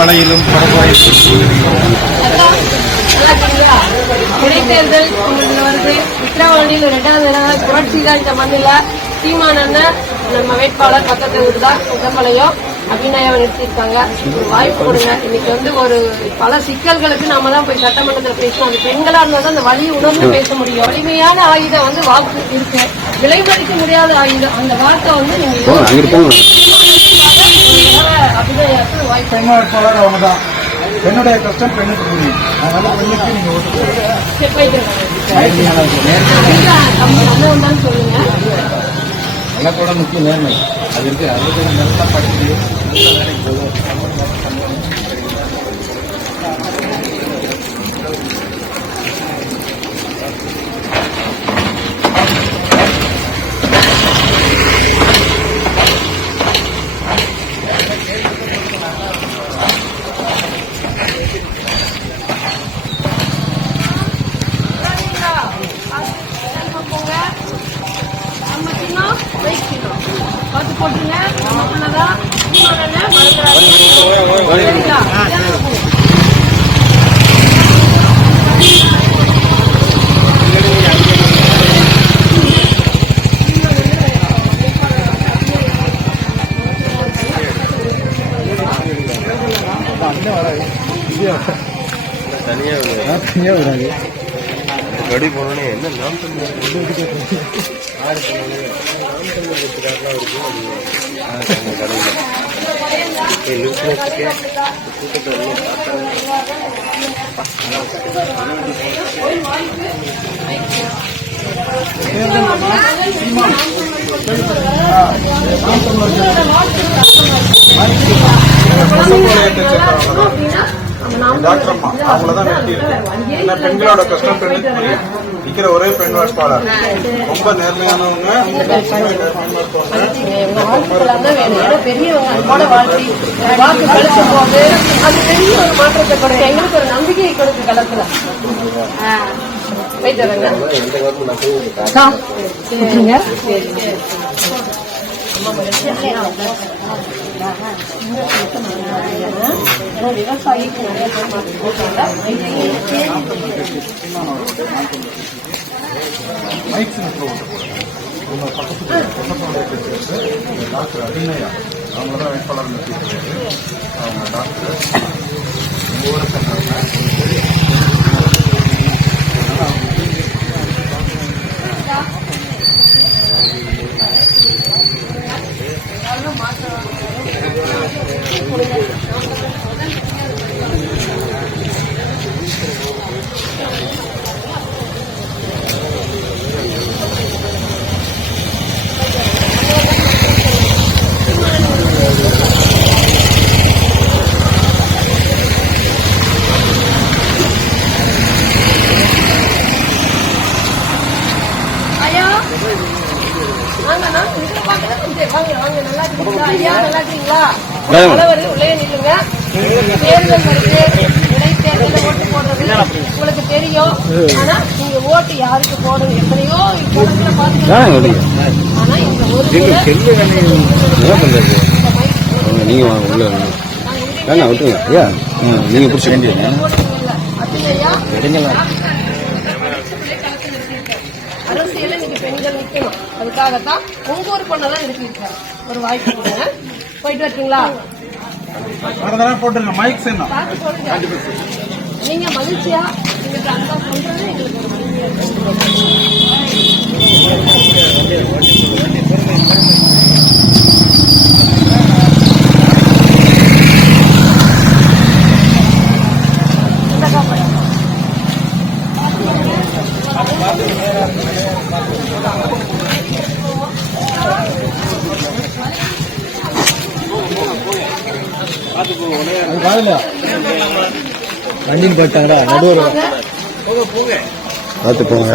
மழையிலும் இடைத்தேர்தல் உங்களுக்கு வருது. விக்கிரவாண்டியில் 2வது தடவை புரட்சி தான் இந்த மண்ணில. சீமானண்ண நம்ம வேட்பாளர் பக்கத்து தான் உடம்பலையும் அபிநயாவை நிறுத்திருக்காங்க. ஒரு வாய்ப்பு கொடுங்க. இன்னைக்கு ஒரு பல சிக்கல்களுக்கு நாம தான் போய் சட்டமன்றத்தில் பேசணும். அது பெண்களா இருந்தாலும் அந்த வழியை உணர்ந்து பேச முடியும். வலிமையான ஆயுதம் வாக்கு இருக்கு, விலைமதிக்க முடியாத ஆயுதம். அந்த வார்த்தை நீங்க அபிநயாவுக்கு வாய்ப்பு. வேட்பாளர் அவங்க தான். பெண்ணுடைய கஷ்டம் பெண்ணுக்கு புரியும். அதனால பெண்ணுக்கு நீங்க ஓட்டு சொல்லுங்க. எல்லாத்தோட முக்கிய நேர்மை அது இருக்கு. அதுக்கு நல்லா படிச்சு பார்த்து போட்டுங்க. தனியா வராது. கடி போனோடனே என்ன நாம் டாக்டர் அம்மா அவங்களதான் நிறுத்தி இருக்கு. என்ன பெண்களோட கஷ்டம் பெண்ணுக்கு புரியும். நிக்கிற ஒரே பெண் வேட்பாளர் ரொம்ப நேர்மையானவங்க. எங்களுக்கு ஒரு நம்பிக்கையை கொடுத்து கலத்துல விவசாயிக்கு நிறைய டாக்டர் அபிநயா அவங்களதான் வேட்பாளர் நிறுத்திட்டு அவங்க டாக்டர் உங்களுக்கு தெரியும். ஆனா நீங்க ஓட்டு யாருக்கு போடுறது எத்தனையோ ஆனா இந்த ஒரு நீங்க பிடிச்ச வேண்டிய அரசியல நீங்க பெண்கள் நிக்கணும். அதுக்காகத்தான் உங்க ஒரு பொண்ணதான் நிறுத்திருக்காரு. ஒரு வாய்ப்பு கொடுங்க. போயிட்டு வரீங்களா? போட்டுருங்க. மைக் நீங்க மகிழ்ச்சியா நீங்க அன்பா சொல்றது எங்களுக்கு ஒரு வண்டின்னு போயிட்டாங்கடா. நடுவர் பார்த்து போங்க.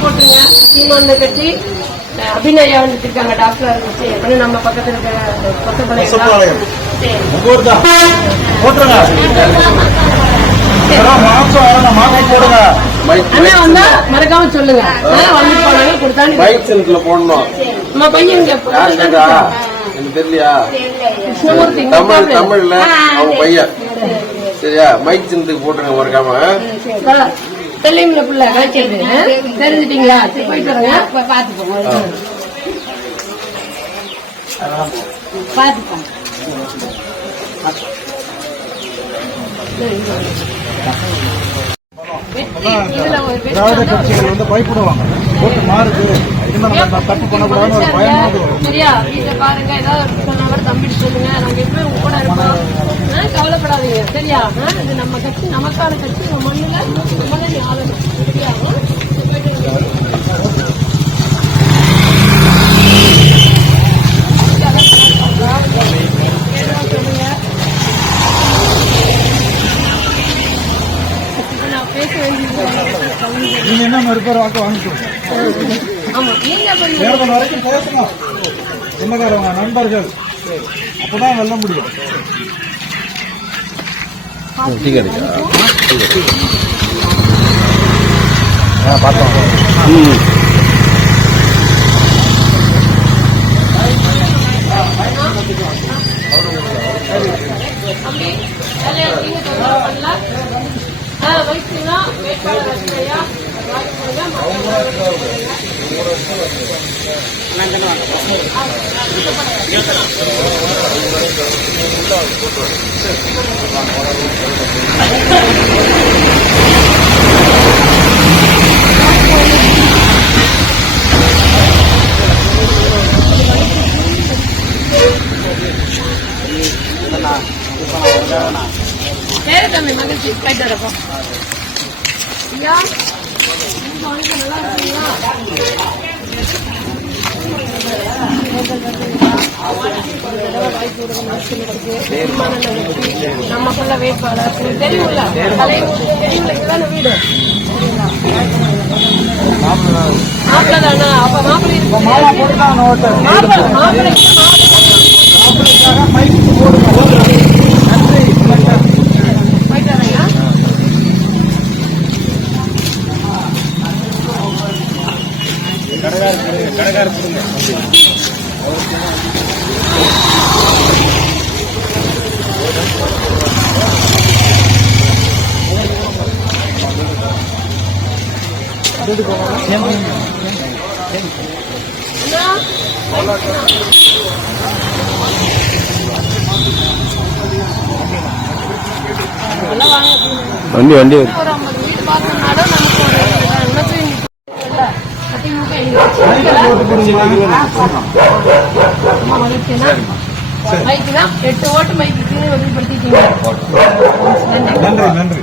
போட்டுருங்க. சீமான் கட்சி அபிநயா வந்துருக்காங்க. டாக்டர் இருந்துச்சு. நம்ம பக்கத்துல இருக்க கொத்தப்பாளையம் மாசம் போடுங்க. அண்ணா வந்தா மறக்காம சொல்லுங்க. வந்து போனாங்க கொடுத்தாங்க. மைக் சென்டர்ல போடணும். நம்ம பையன் எனக்கு தெரியலையா? கிருஷ்ணமூர்த்தி தமிழ்ல அவங்க பையன். சரியா? மைக் சென்டருக்கு போட்டுருங்க மறக்காம. தெளிவுல புள்ள கழிச்சது தெரிஞ்சுட்டீங்களா? போயிட்டு வரங்க. பாத்துப்போங்க. பாத்துப்போம். திராவிட கட்சிகள் வந்து பயப்படுவாங்க. ஓட்டு மாறுது, தப்பு பண்ணக்கூடாதுன்னு ஒரு பயம். சரியா? வீட்டை பாருங்க, ஏதாவது சொன்னா தம்பிட்டு சொல்லுங்க, நாங்க எப்பவும் உங்க கூட இருப்போம். கவலைப்படாதீங்க. சரியா? இது நம்ம கட்சி, நமக்கான கட்சி, நம்ம மண்ணுல நம்மளே ஆளணும். சரியா? நீங்க என்ன மறுப்பார் வாக்கு வாங்கிக்கோங்க. தேர்தல் வரைக்கும் பேசணும். சொந்தக்காரவங்க, நண்பர்கள், அப்பதான் வெல்ல முடியும். பார்த்தோம். வயசுனா வேட்பாளர் வசதியா பேரு தம்பி மகிழ்ச்சி போயிட்டு வரப்போ. ஐயா நல்லா இருக்கீங்களா? நம்ம சொல்ல வேட்பாளர் தெரியுங்களா? தெரியுங்களா? வீடு மாப்பிள்ள தானா? அப்ப மாப்பிள்ளை கடைக்கார கொடுங்க. வண்டி வண்டி ஒரு 50 வீடு பார்க்கணும்னாலும் நமக்கு ஒரு மைக்கு தான் 8 ஓட்டு மைக்கு உறுதிப்படுத்திட்டீங்க. நன்றி நன்றி.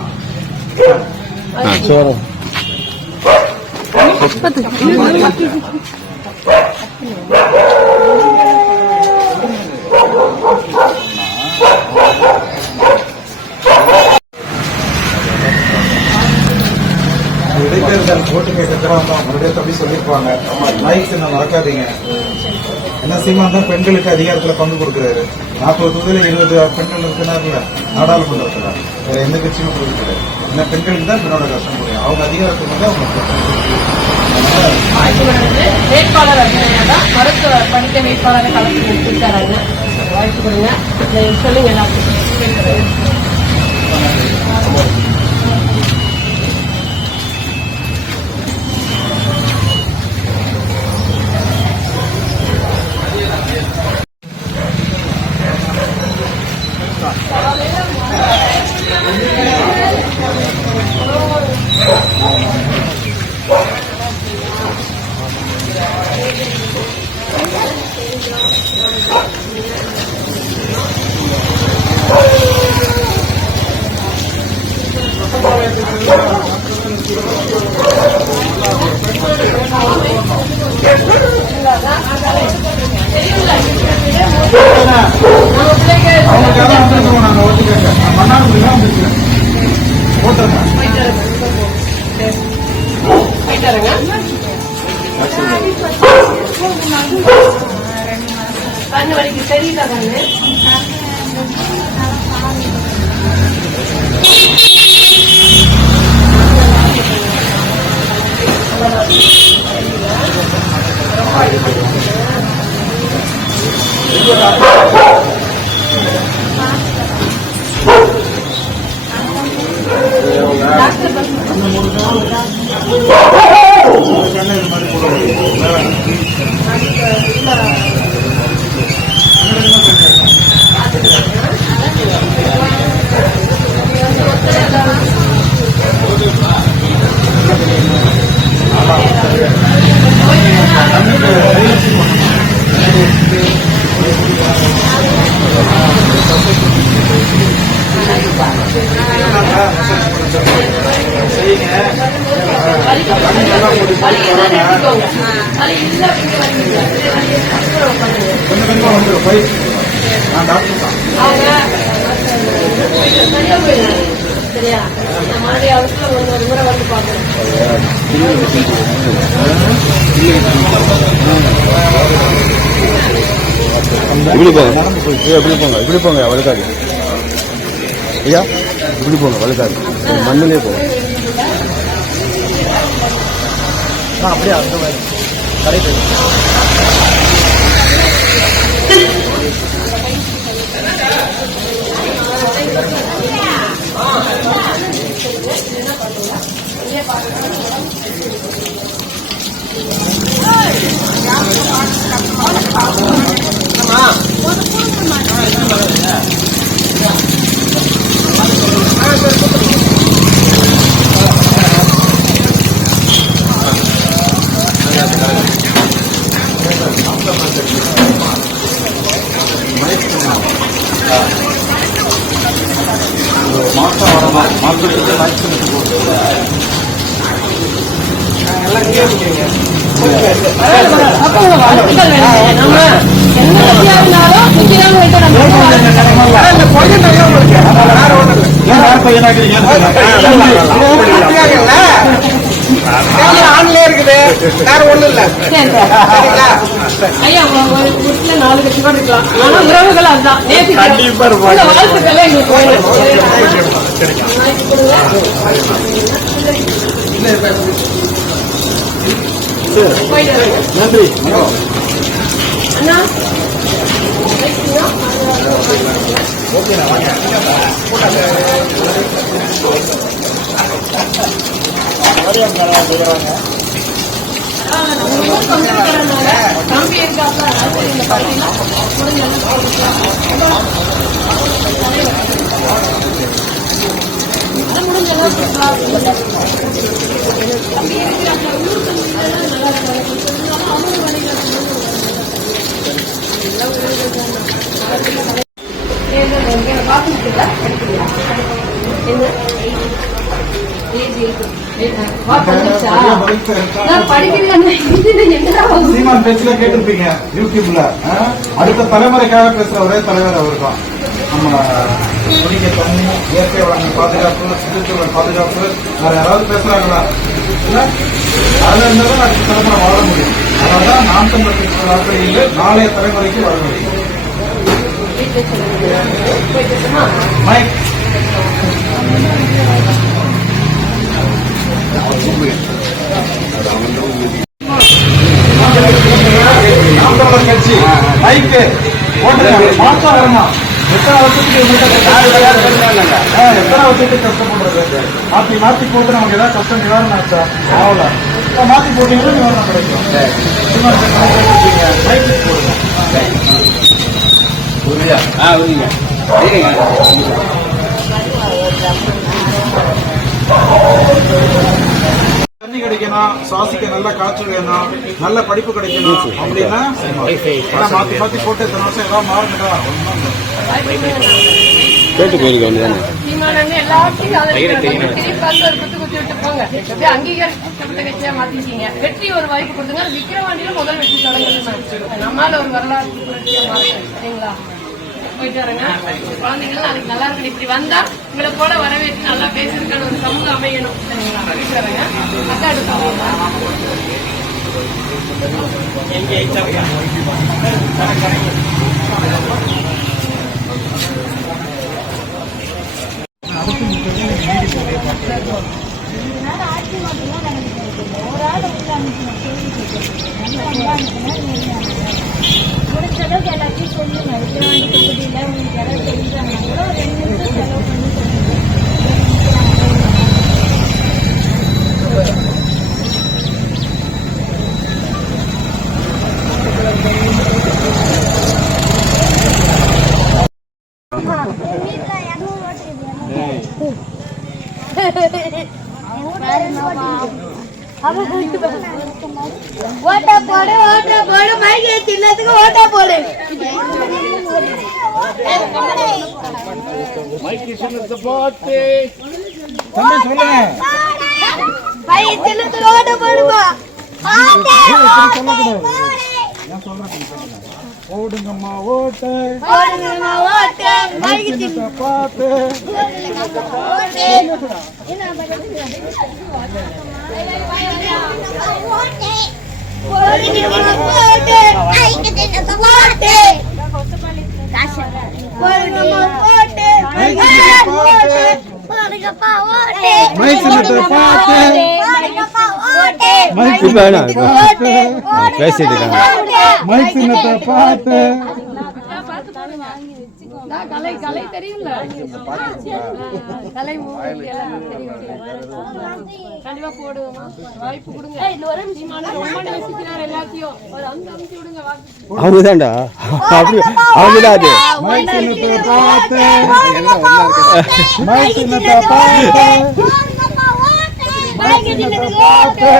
இடைத்தேர்தல் ஓட்டு கேட்க மறுபடியும் தம்பி சொல்லியிருப்பாங்க. மைக் சின்ன மறக்காதீங்க. என்ன சீமான் தான் பெண்களுக்கு அதிகாரத்துல பங்கு கொடுக்கிறாரு. 40 தொகுதியில 20 பெண்கள் இருக்கிறாருல நாடாளுமன்றத்துல. வேற எந்த கட்சியும் கொடுக்கிறாரு. என்ன பெண்களுக்கு தான் பெண்ணோட கஷ்டம் முடியும். அவங்க அதிகாரத்துக்கு வந்து அவங்க வேட்பாளர் மருத்துவ படித்த வேட்பாளரை கலந்து கொடுத்தாராங்க. வாய்ப்பு கொடுங்க. சொல்லுங்க எல்லாத்துக்கும். கண்ணு வரைக்கும் தெரியுதா? கண்ணு 2 மாசம் கொஞ்சம் கொஞ்சமா வந்துடும் போய் நான் டாக்டர் தான். சரியா மறுபடியும் அவசரம் ஒரு முறை வந்து பாக்குறேன். இப்படி போங்க, இப்படி போங்க, இப்படி போங்க, வழுக்காது ஐயா, இப்படி போங்க, வழுக்காது, மண்ணிலே போங்க. அப்படியே அந்த மாதிரி கரெக்ட். மாசம் வரமா மாசத்துக்கு நம்ம எந்த கட்சியா இருந்தாலும் நிக்கிறவங்க கிட்ட நம்ம இருக்குது வேற ஒண்ணும் இல்ல. ஐயா ஒரு வீட்டுல 4 கட்சி கூட இருக்கலாம். ஆனா உறவுகள் அதுதான் நேசிக்கிறோம். வாழ்த்துக்கள் எங்களுக்கு நன்றி. அண்ணா தம்பி இருக்காப்ல இந்த பள்ளியில முடிஞ்செல்லாம் தம்பி இருக்கிறாங்க நல்லா சீமான் பேச்சுல கேட்டிருப்பீங்க யூடியூப்ல. அடுத்த தலைமுறைக்காக பேசுற ஒரே தலைவர் அவர் தான். நம்ம குடிக்க தண்ணி, இயற்கை வளங்கள் பாதுகாப்பு, சுற்றுச்சூழல் பாதுகாப்பு, வேற யாராவது பேசுறாங்களா? இல்ல, அதுல இருந்தாலும் அடுத்த தலைமுறை வாழ முடியும். அதனாலதான் நாம் தமிழர் கட்சி வார்த்தையில் நாளைய தலைமுறைக்கு வாழ முடியும். மைக் நாம் தமிழர் கட்சி மைக்கு போட்டு மாற்றம் வரணும். எத்தனை வருஷத்துக்கு கஷ்டப்படுறது? மாத்தி மாத்தி போட்டு நமக்கு ஏதாவது கஷ்டம் நிவாரணம் ஆச்சா? ஆகல. மாத்தி போட்டீங்கன்னா நிவாரணம் கிடைக்கும். மைக்கு போடுங்க. தண்ணி கிடைக்கணும், சுவாசிக்க நல்ல காற்று வேணும், நல்ல படிப்பு கிடைக்கணும் அப்படின்னா மாத்தி மாத்தி போட்டு இத்தனை வருஷம் ஏதாவது மாறுங்களா? கேட்டு போயிருக்க வேண்டியதானே. வெற்றி ஒரு வாய்ப்பு கொடுத்துங்க. விக்கிரவாண்டியில முதல் வெற்றி தொடங்குது. நம்மளால ஒரு வரலாற்று புரட்சியா மாறும். சரிங்களா? போயிட்டு வரேங்க. குழந்தைங்களும் நாளைக்கு நல்லா இருக்கு. இப்படி வந்தா உங்களை போல வரவேற்று நல்லா பேசுறதுக்கான ஒரு சமூகம் அமையணும். சரிங்களா? போயிட்டு வரேங்க. அக்கா எடுத்தாங்க. அடுத்து இதனால ஆட்சி மட்டும்தான் நடந்துட்டு ஒரு ஆள் உள்ள அனுப்பணும் முடிஞ்ச அளவுக்கு எல்லாத்தையும் சொல்லுங்க. விக்கிரவாண்டி தொகுதியில் உங்களுக்கு யாராவது தெரிஞ்சாங்கன்னா கூட ஒரு 2 நிமிஷம் செலவு பண்ணி சொல்லுங்க. ஓட்டா போடு ஓட்டா போடு மைக்கு தின்னதுக்கு ஓட்டா போடு தம்பி சொல்லுங்க மைக்கு தின்னதுக்கு ஓட்டா போடுமா ஓடுங்கம்மா ஓட்டு ஓடுங்கம்மா ஓட்டு மைக்கு தின்ன பாத்து பேசிட்டு இருக்காங்க. மைக் சின்னத்தை பார்த்து கலை கலை தெரியும்ல கலை கண்டிப்பா போடுவோமா வாய்ப்பு கொடுங்க ரொம்ப நேசிக்கிறார் எல்லாத்தையும் ஒரு அமுத்தி விடுங்க வாக்கு அவங்கதான்டா அப்படி அவங்கதான் அது. மைக் சின்னத்தை பார்த்து மைக் சின்னத்தை பார்த்து மைக் சின்னத்தை பார்த்து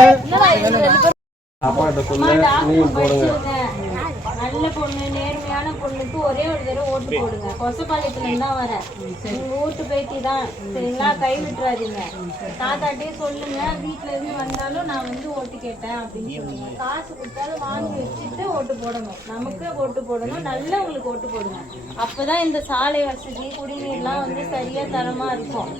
அப்பாட்ட சொல்ல நீங்க போடுங்க. நல்ல பொண்ணு நேர்மையான பொண்ணுக்கு ஒரே ஒரு தடவை ஓட்டு போடுங்க. கொசப்பாளையத்துல இருந்தா வரேன். உங்க ஓட்டு பேட்டி தான் சரிங்களா, கை விட்டுறாதீங்க. தாத்தாட்டையும் சொல்லுங்க, வீட்டுல இருந்து வந்தாலும் நான் வந்து ஓட்டு கேட்டேன் அப்படின்னு சொல்லுங்க. காசு கொடுத்தாலும் வாங்கி வச்சுட்டு ஓட்டு போடணும். நமக்கு ஓட்டு போடணும், நல்லவங்களுக்கு ஓட்டு போடுங்க. அப்பதான் இந்த சாலை வசதி குடிநீர்லாம் வந்து சரியா தரமா இருக்கும்.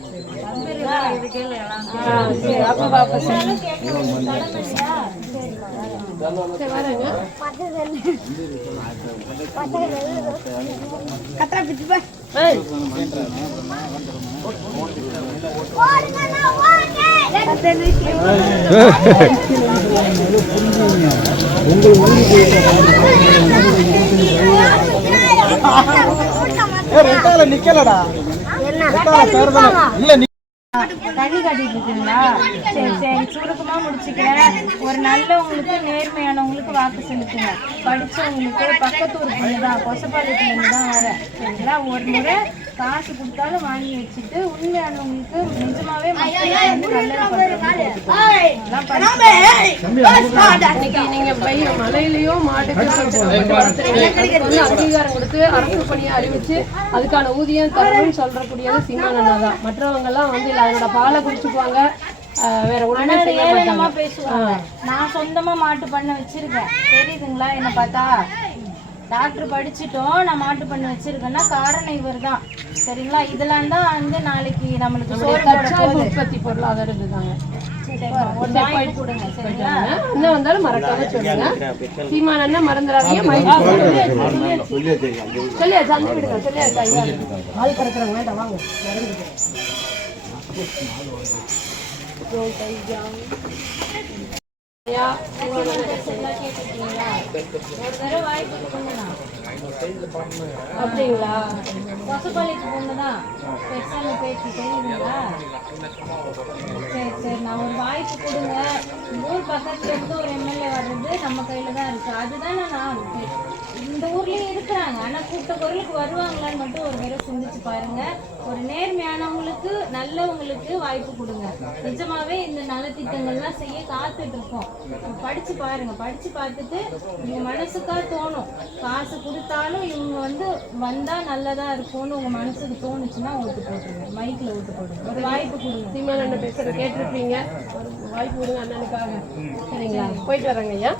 நிக்கலடா இல்ல தண்ணி காட்டிட்டு இருக்கீங்களா? சரி சரி, சுருக்கமா முடிச்சுக்கிறேன். ஒரு நல்லவங்களுக்கு நேர்மையானவங்களுக்கு வாக்கு செலுத்துங்க. படிச்சவங்களுக்கு பக்கத்தூர் பொண்ணுதான், கொசப்பாளையத்துல தான் வரேன் சரிங்களா. ஒரு முறை காசு கொடுத்தாலும் வாங்கி வச்சுட்டு உண்மையானவங்களுக்கு நிஜமாவே நீங்க மலையிலயோ மாட்டுக்கு அங்கீகாரம் கொடுத்து அரசு பணியை அறிவிச்சு அதுக்கான ஊதியம் தரணும்னு சொல்றக்கூடியது சீமானண்ணா தான். மற்றவங்க எல்லாம் வந்து அதனோட பாலை குடிச்சுக்குவாங்க, வேற உடனே ஏளனமா பேசுவாங்க. நான் சொந்தமா மாட்டு பண்ண வச்சிருக்கேன் தெரியுதுங்களா. என்ன பார்த்தா டாக்டர் படிச்சுட்டோம், நான் மாட்டு பண்ண வச்சிருக்கேன்னா காரணம் இவர் தான் சரிங்களா. இதெல்லாம் தான் வந்து நாளைக்கு நம்மளுக்கு உற்பத்தி பொருளாதாரம் இதுதாங்க. கொடுங்க சரிங்களா. என்ன வந்தாலும் மறக்காம சொல்லுங்க. சீமானண்ணா மறந்துடாதீங்க. சொல்லியாச்சு அந்த வீடுங்க சொல்லியாச்சு. ஐயா ஆள் பறக்குறாங்க வேண்டாம் வாங்க. அப்படிங்களா? கொசப்பாளையத்து பொண்ணுதான் பெருசான பேச்சு தெரியுதுங்களா. சரி சரி, நான் ஒரு வாய்ப்பு கொடுங்க. ஊர் பக்கத்துல இருந்து ஒரு எம்எல்ஏ வர்றது நம்ம கையில தான் இருக்கு. அதுதானே நான் இந்த ஊர்லயும் இருக்கிறாங்க, ஆனா கூட்ட குரலுக்கு வருவாங்களான்னு மட்டும் ஒரு தடவை சிந்திச்சு பாருங்க. ஒரு நேர்மையானவங்களுக்கு நல்லவங்களுக்கு வாய்ப்பு கொடுங்க. நிஜமாவே இந்த நலத்திட்டங்கள்லாம் செய்ய காத்துட்டு இருக்கோம். படிச்சு பாருங்க, படிச்சு பார்த்துட்டு உங்க மனசுக்கா தோணும், காசு கொடுத்தாலும் இவங்க வந்து வந்தா நல்லதா இருக்கும்னு உங்க மனசுக்கு தோணுச்சுன்னா ஓட்டு போட்டுருங்க. மைக்ல ஓட்டு போடுங்க, ஒரு வாய்ப்பு கொடுங்க. சீமானண்ணா பேசுறது கேட்டிருப்பீங்க, வாய்ப்பு கொடுங்க அண்ணனுக்காக சரிங்களா. போயிட்டு வரேங்க ஐயா.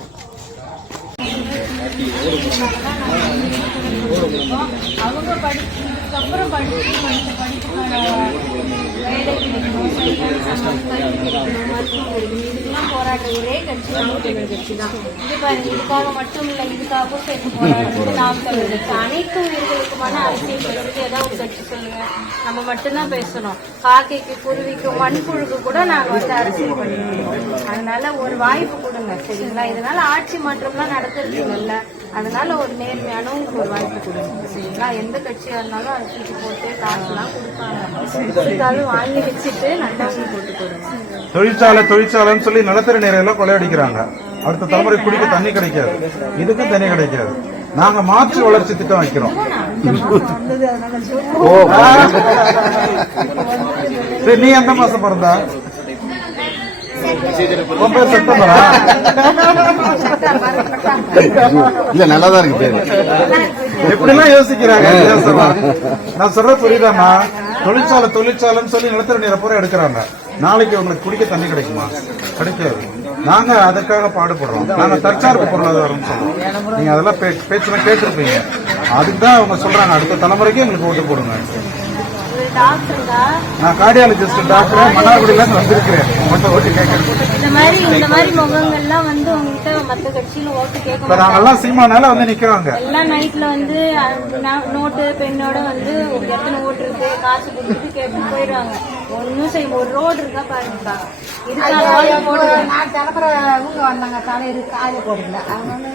அவங்க இதுக்கப்புறம் படிச்சு படிப்புக்கான வேலை கிடைக்கணும், இதுக்கெல்லாம் போராட்ட ஒரே கட்சி நாம் தமிழர் கட்சி தான். இது பாருங்க, இதுக்காக மட்டும் இல்லை, இதுக்காகவும் சேர்த்து போராடுறது நாம் தமிழர் கட்சி. அனைத்து உயிர்களுக்குமான அரசியல் பேசுறது ஏதாவது ஒரு கட்சி சொல்லுங்க, நம்ம மட்டும்தான் பேசணும். காக்கைக்கு, குருவிக்கு, மண்புழுக்கு கூட நாங்கள் வந்து அரசியல் பண்ணிருக்கோம். அதனால ஒரு வாய்ப்பு கொடுங்க, சரிங்களா? இதனால ஆட்சி மாற்றம்லாம் நடத்துறதுல, அதனால ஒரு நேர்மையானவங்களுக்கு ஒரு வாய்ப்பு கொடுங்க, சரிங்களா? எந்த கட்சியா இருந்தாலும் அதை தூக்கி போட்டு காசுலாம் கொடுப்பாங்க, வாங்கி வச்சுட்டு நல்லவங்க போட்டு கொடுங்க. தொழிற்சாலைன்னு சொல்லி நிலத்தடி நீரெல்லாம் கொள்ளையடிக்கிறாங்க. அடுத்த தலைமுறை குடிக்க தண்ணி கிடைக்காது, இதுக்கும் தண்ணி கிடைக்காது. நாங்க மாற்று வளர்ச்சி திட்டம் வைக்கிறோம். சரி, நீ எந்த மாசம் பிறந்தா? செப்டம்பரா? இல்ல நல்லாதான் இருக்கு பேரு. எப்படிலாம் யோசிக்கிறாங்க. நான் சொல்ற புரியுதாமா? தொழிற்சாலைன்னு சொல்லி நிலத்தடி நீரை பூரா எடுக்கிறாங்க. நாளைக்கு உங்களுக்கு குடிக்க தண்ணி கிடைக்குமா? கிடைக்காது. நாங்க அதற்காக பாடுபடுறோம். நாங்க தற்சார்பு பொருளாதாரம் சொல்றோம். நீங்க அதெல்லாம் பேச்செல்லாம் கேட்டிருப்பீங்க. அதுக்குதான் அவங்க சொல்றாங்க அடுத்த தலைமுறைக்கு எங்களுக்கு ஓட்டு போடுங்க. நான் கார்டியாலஜிஸ்ட் டாக்டர், மன்னார்குடியில வந்திருக்கிறேன். ஓட்டு கேட்கறது இந்த மாதிரி முகங்கள்லாம் வந்து உங்ககிட்ட மத்த கட்சியில ஓட்டு கேட்க நாங்கெல்லாம் சீமானால வந்து நிக்கிறாங்க. எல்லாம் நைட்ல வந்து நோட்டு பெண்ணோட வந்து எத்தனை ஓட்டு இருக்கு காசு கொடுத்துட்டு கேட்டு போயிடுவாங்க. ஒன்னும் செய்ய ஒரு ரோடு இருக்கா பாருங்கக்கா,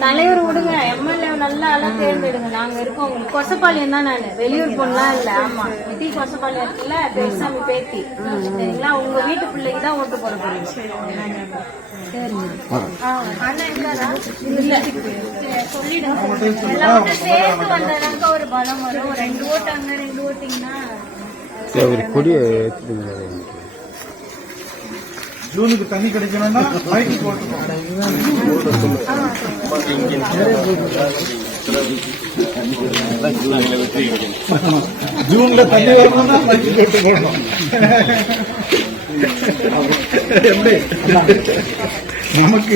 தலைவர் விடுங்க, எம்எல்ஏ நல்லா எல்லாம் தேர்ந்தெடுங்க. நாங்க இருக்கோம். உங்களுக்கு கொசப்பாளையம் தான், நான் வெளியூர் பொண்ணலாம் இல்ல. ஆமா, நிதி கொசப்பாளையம் இருக்குல்ல, பெருசாமி பேத்தி, சரிங்களா? உங்க வீட்டு பிள்ளைக்கு தான் ஓட்டு போட போறீங்க. சொல்லிடுங்க, சேர்த்து வந்ததாக்க ஒரு பலம் வரும். 2 ஓட்டு அங்க 2 ஓட்டிங்கன்னா கொடியை ஜூனுக்கு தண்ணி கிடைக்கணும்னா மைக்கு போட்டுக்கோங்க. ஜூன்ல தண்ணி வரணும்னா மைக்கு போட்டு போடணும். எப்படி நமக்கு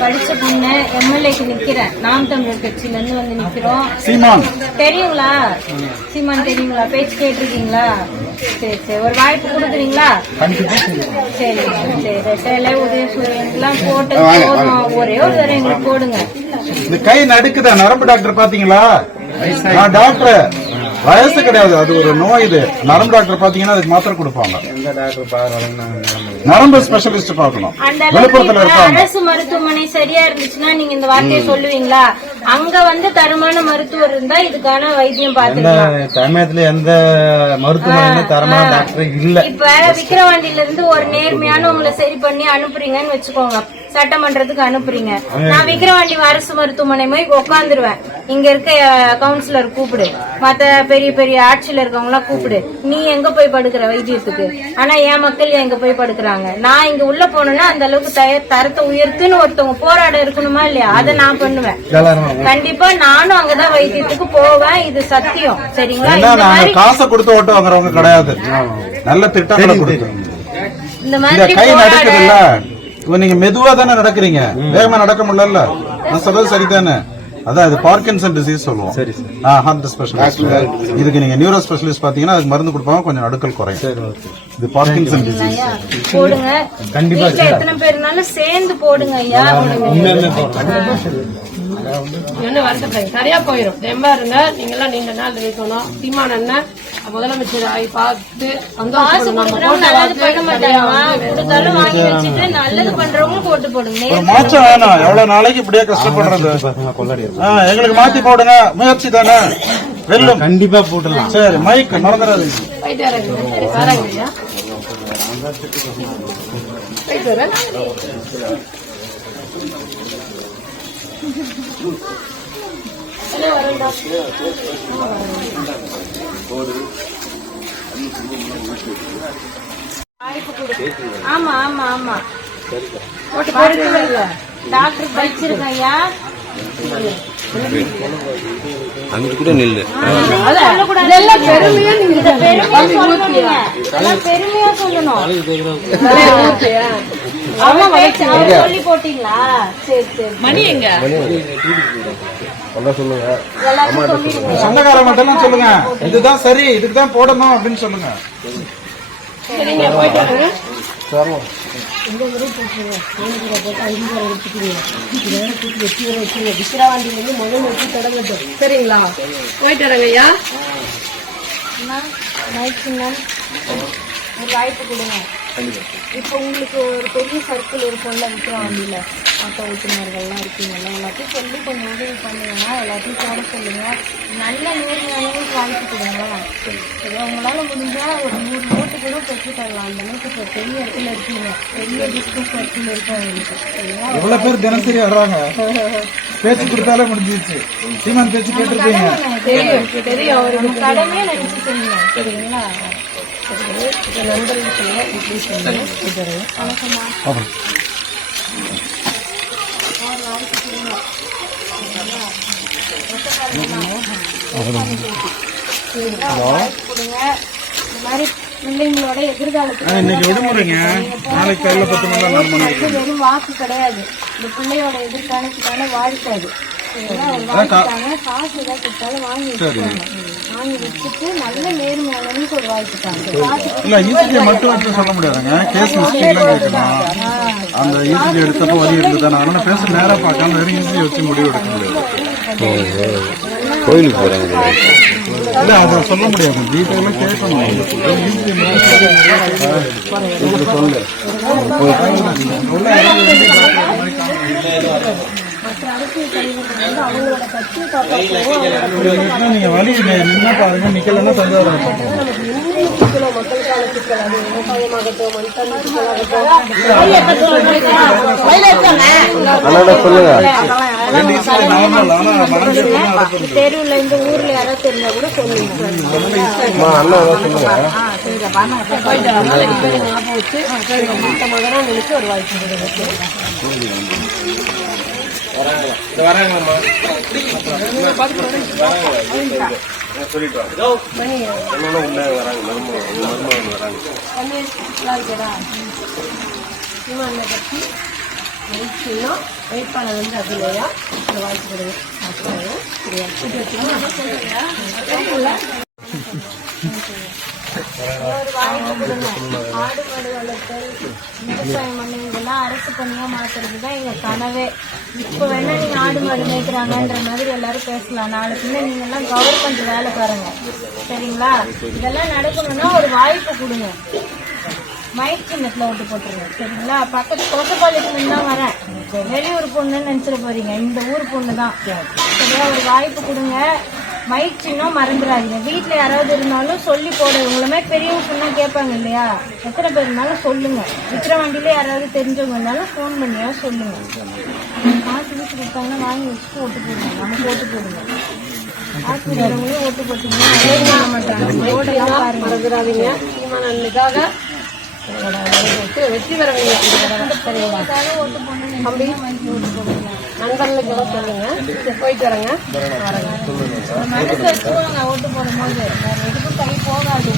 படிச்ச பொண்ணு எம்எல்ஏக்கு நிக்கிறேன். நாம் தமிழர் கட்சியில இருந்து வந்து நிக்கிறோம். சீமான் தெரியுங்களா? சீமான் தெரியுங்களா? பேச்சு கேட்டிருக்கீங்களா? சரி சரி, ஒரு வாய்ப்பு கொடுக்குறீங்களா? சரி சரி, உதயசூரியன் எல்லாம் போட்டு போதும், ஒரே ஒரு தடவை எங்களுக்கு போடுங்க. இந்த கை நடுக்குதா? நரம்பு டாக்டர் பாத்தீங்களா? நான் டாக்டர், வயசு கிடையாது, அது ஒரு நோய். இது நரம்பு டாக்டர் பாத்தீங்கன்னா அதுக்கு மாத்திரை கொடுப்பாங்க. நரம்பு ஸ்பெஷலிஸ்ட் பாக்கணும். விழுப்புரத்துல இருக்காங்க. அரசு மருத்துவமனை சரியா இருந்துச்சுன்னா நீங்க இந்த வார்த்தையை சொல்லுவீங்களா? அங்க வந்து தரமான மருத்துவர் இருந்தா இதுக்கான வைத்தியம் பாத்துக்கலாம். தமிழகத்துல எந்த மருத்துவமனையிலும் தரமான டாக்டர் இல்ல. இப்ப விக்கிரவாண்டியில இருந்து ஒரு நேர்மையானவங்களை சரி பண்ணி அனுப்புறீங்கன்னு வச்சுக்கோங்க, சட்டமன்றத்துக்கு அனுப்புறீங்க. நான் விக்கிரவாண்டி அரசு மருத்துவமனை போய் உட்காந்துருவேன். இங்க இருக்க கவுன்சிலர் கூப்பிடு, மத்த பெரிய பெரிய ஆட்சியில இருக்கவங்க எல்லாம் கூப்பிடு, நீ எங்க போய் படுக்கிற வைத்தியத்துக்கு? ஆனா என் மக்கள் எங்க போய் படுக்கிறாங்க? நான் இங்க உள்ள போனேன்னா அந்த அளவுக்கு தரத்தை உயர்த்துன்னு ஒருத்தவங்க போராட இருக்கணுமா இல்லையா? அதை நான் பண்ணுவேன். கண்டிப்பா நானும் அங்கதான் வைத்தியத்துக்கு போவேன், இது சத்தியம், சரிங்களா? காசை கொடுத்து ஓட்டு வாங்குறவங்க கிடையாது, நல்ல திட்டங்களை கொடுத்து. இந்த மாதிரி கை நடக்குதுல்ல, நீங்க மெதுவா தானே நடக்கிறீங்க, வேகமா நடக்க முடியல. நான் சொல்றது சரிதானே? அதான் இது பார்க்கின்சன் டிசீஸ் சொல்லுவோம். Heart specialist. இதுக்கு நீங்க நியூரோ ஸ்பெஷலிஸ்ட் பாத்தீங்கன்னா அதுக்கு மருந்து கொடுப்பாங்க, கொஞ்சம் நடுக்கல் குறையும். இது பார்க்கின்சன் டிசீஸ். போடுங்க, கண்டிப்பா எத்தனை பேர்னாலும் சேர்ந்து போடுங்க ஐயா. என்ன வருத்தப்படாது, சரியா போயிடும். தெம்பா இருங்க, நீங்க எல்லாம் நீண்ட நாள் இருக்கணும். சீமான் அண்ணன் முதலமைச்சர் ஆகி பார்த்து காசு கொடுக்குறவங்க நல்லது பண்ண மாட்டாங்க, கொடுத்தாலும் வாங்கி வச்சுட்டு நல்லது பண்றவங்க போட்டு போடுங்க. மாற்றம் வேணாம். எவ்வளவு நாளைக்கு இப்படியே கஷ்டப்படுறது? எங்களுக்கு மாத்தி போடுங்க, முயற்சி தானே வெல்லும். கண்டிப்பா போட்டுடலாம். சரி, மைக் மறந்துடாதீங்க. போயிட்டு வரேங்க ஐயா. போயிட்டு வரேன். ஆமா ஆமா ஆமா, டாக்டர் படிச்சிருக்கேன் ஐயா. அங்கிட்டு கூட நில்லு. இதெல்லாம் பெருமையா நீங்க இதை பெருமையா சொல்லணும் நீங்க. இதெல்லாம் பெருமையா சொல்லணும். அவன் பேச்சு அவர் சொல்லி போட்டீங்களா? சரி சரி. மணி எங்க? அதான் சொல்லுங்க. எல்லாரும் சொல்லிடுங்க. சொந்தக்கார மட்டும் சொல்லுங்க, இதுதான் சரி, இதுக்கு தான் போடணும் அப்படின்னு சொல்லுங்க. சரிங்க, போயிட்டு வாங்க. சரிங்களா, போயிட்டு வரேங்க ஐயா. ஒரு வாய்ப்பு கொடுங்க. இப்போ உங்களுக்கு ஒரு பெரிய சர்க்கிள் இருக்கும்ல விக்ரவாண்டியில, ஆட்டோ ஓட்டுநர்கள்லாம் இருக்கீங்கல்ல, எல்லாத்தையும் சொல்லி கொஞ்சம் உதவி பண்ணுங்கன்னா எல்லாத்தையும் போட சொல்லுங்க. நல்ல நேர்மையானவங்களுக்கு வாய்ப்பு கொடுங்க. சரி, உங்களால முடிஞ்சா ஒரு 100 நோட்டு கூட பெற்று தரலாம். அந்த அளவுக்கு இப்போ பெரிய இடத்துல இருக்கீங்க, பெரிய பிஸ்னஸ் சர்க்கிள் இருக்கும் உங்களுக்கு. சரிங்களா? எவ்வளவு பேர் தினசரி வர்றாங்க, பேச்சு கொடுத்தாலே முடிஞ்சிருச்சு. சீமான் பேச்சு கேட்டிருக்கீங்க. தெரியும் தெரியும், அவருக்கு நம்ம கடமையை நினைச்சுக்கோங்க. சரிங்களா? நண்பர்கள் சொல்லுங்க, இப்படி சொல்லுங்க. வணக்கம்மா. கொடுங்க. இந்த மாதிரி பிள்ளைங்களோட எதிர்காலத்துக்கு இன்னைக்கு விடுமுறைங்க, நாளைக்கு காலையில 10 மணி நேரம் 4 மணிக்கு. வெறும் வாக்கு கிடையாது, இந்த பிள்ளையோட எதிர்காலத்துக்கான வாழ்க்கை அது. சரிங்களா? ஒரு வாழ்க்கைக்கான காசு ஏதாவது கொடுத்தாலும் வாங்கி வச்சுக்கோங்க. வாங்கி வச்சுட்டு நல்ல நேர்மையானவங்களுக்கு ஒரு வாழ்க்கைக்காங்க. இல்ல ஈஸியை மட்டும் வச்சு சொல்ல முடியாதுங்க, கேஸ் மிஸ்டேக்லாம் கேட்கணும். அந்த ஈஸி எடுத்தப்போ வரி இருந்தது, அதனால பேச நேரா பார்க்காம வெறும் ஈஸியை வச்சு முடிவு எடுக்க முடியாது. கோயிலுக்கு போறாங்க. இல்ல அதை சொல்ல முடியாது, டீட்டெயிலாக கேட்கணும். மற்ற அரசியல் தலைவர்கள் வந்து அவங்களோட கட்சியை பார்த்தா நீங்க வழி நின்னா பாருங்க, நிக்கலன்னா சந்தோஷம். நமக்கு இன்னும் சிக்கலும், மக்களுக்கான சிக்கல், அது விவசாயமாகட்டும், மண்தண்ணி சிக்கலாகட்டும். அண்ணா சொல்லுங்க. தெருவில் இந்த ஊர்ல யாராவது தெரிஞ்சா கூட சொல்லுங்க. அண்ணா சொல்லுங்க. போயிட்டு வரனால இப்ப ஞாபகம் வச்சு மொத்த மகனா நினைச்சு ஒரு வாய்ப்பு கொடுங்க. வராங்கம்மா. வேட்பாளர் வந்து அபிநயா, இந்த வாய்ப்பு கொடுங்க. ஒரு வாய்ப்பு கொடுங்க. ஆடு மாடு வளர்த்தல், விவசாயம் பண்ணி இதெல்லாம் அரசு பணியா மாத்துறதுதான் எங்க கனவே. இப்ப வேணா நீங்க ஆடு மாடு மேய்க்கிறாங்கன்ற மாதிரி எல்லாரும் பேசலாம், நாளைக்குமே நீங்க எல்லாம் கவர்மெண்ட் வேலைக்காரங்க. சரிங்களா? இதெல்லாம் நடக்கணும்னா ஒரு வாய்ப்பு கொடுங்க. மைக் சின்னத்துல ஓட்டு போட்டுருங்க. சரிங்களா? பக்கத்து கோட்டப்பாளையத்துல தான் வரேன், வெளியூர் பொண்ணுன்னு நினைச்சிட போறீங்க, இந்த ஊர் பொண்ணு தான். சரியா? ஒரு வாய்ப்பு கொடுங்க. மைக் சின்னம் மறந்துடாதீங்க. வீட்டுல யாராவது இருந்தாலும் சொல்லி போட, உங்களை மாதிரி பெரியவங்க சொன்னா கேட்பாங்க இல்லையா? எத்தனை பேர் இருந்தாலும் சொல்லுங்க. விக்கிரவாண்டியில யாராவது தெரிஞ்சவங்க இருந்தாலும் போன் பண்ணியா சொல்லுங்க. காசு வீட்டு கொடுத்தாங்கன்னா வாங்கி வச்சுட்டு ஓட்டு போடுங்க. நமக்கு ஓட்டு போடுங்க. காசு வரவங்களே ஓட்டு போட்டீங்கன்னா மாட்டாங்க. ஓடெல்லாம் பாருங்க, மறந்துடாதீங்க. சீமானனுக்காக வெற்றி பெற ஓட்டு போடணும். அப்படி ஓட்டு போடுங்க. நண்பர்களுக்கு எல்லாம் சொல்லுங்க. போயிட்டு வரேங்க. மனசு வச்சுக்கோங்க ஓட்டு போடும்போது, வேற எதுக்கும் கை போகாது.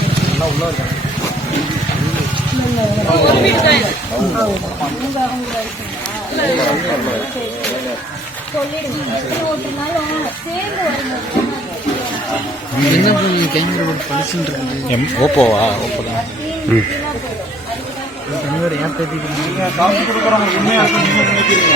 சொல்லிடுங்க. எத்தனை ஓட்டுனாலும் சேர்ந்து வரணும். ஓப்போவா? ஓப்போ தான். காசு கொடுக்குறவங்க உண்மையா நினைக்கிறீங்க.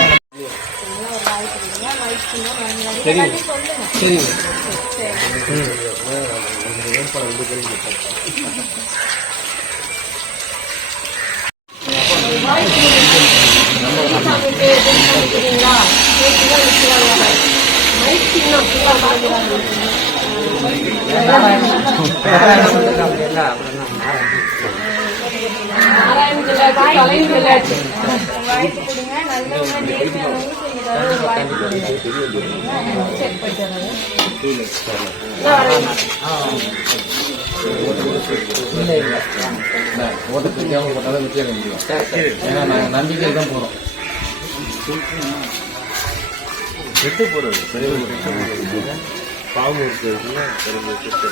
வாய்ப்பு கொடுங்க. நல்லவங்க நேர்மையானவங்களுக்கு ஏதாவது ஒரு வாய்ப்பு கொடுங்க. செக் பண்ணிட்டு நம்பிக்கை தான் போறோம். கெட்டு போறது பாம்பு இருக்குல்ல கெட்டு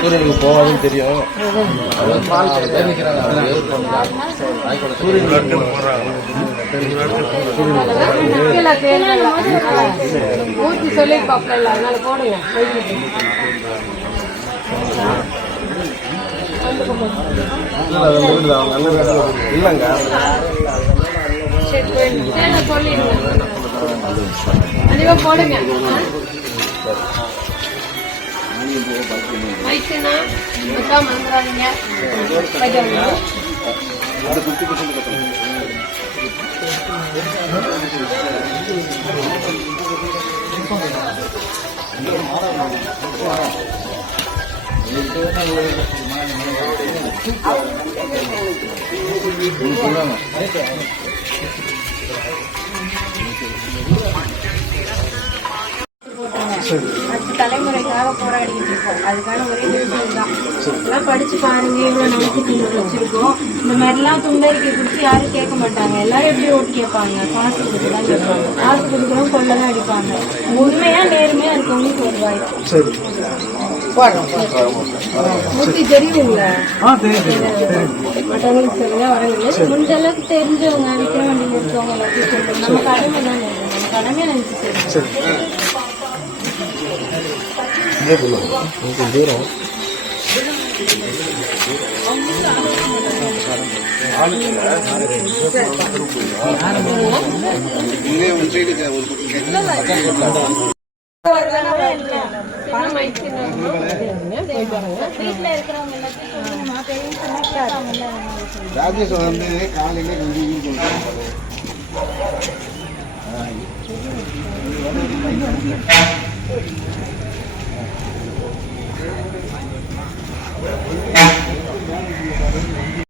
சூரியனுக்கு போவாதுன்னு தெரியும். ஊற்றி சொல்லிருப்பாப்ல, அதனால போடுங்க. இல்லங்க சொல்லிடுங்க, கண்டிப்பா போடுங்க. வயிற்றுனா வைக்காம வந்துடாதீங்க. அடுத்த தலைமுறைக்காக போராடிட்டு இருக்கோம். அதுக்கான ஒரே விஷயம் தான். எல்லாம் படிச்சு பாருங்க, இவ்வளவு நம்பிக்கை வச்சிருக்கோம். இந்த மாதிரிலாம் துண்டறிக்கை குடிச்சு யாரும் கேட்க மாட்டாங்க. எல்லாரும் எப்படி ஓட்டு கேட்பாங்க? காசு கொடுத்துதான் கேட்பாங்க. காசு கொடுக்குறோம், கொள்ளதான் அடிப்பாங்க. உண்மையா நேர்மையா இருக்கவங்களுக்கு ஒரு வாய்ப்பு. ஊற்றி தெரியுங்களா? மற்றவங்களுக்கு சொல்லுங்க, வரவங்களுக்கு முடிஞ்ச அளவுக்கு தெரிஞ்சவங்க விற்கிற வண்டியில் இருக்கவங்க எல்லாத்தையும் சொல்லுங்க. நம்ம கடமை தான், நம்ம கடமையை நினைச்சு தூரம் வீட்டுல இருக்கிறவங்க எல்லாத்தையும் சொல்லுங்கம்மா. பெரியவங்க ராஜேஷ் வந்து காலையில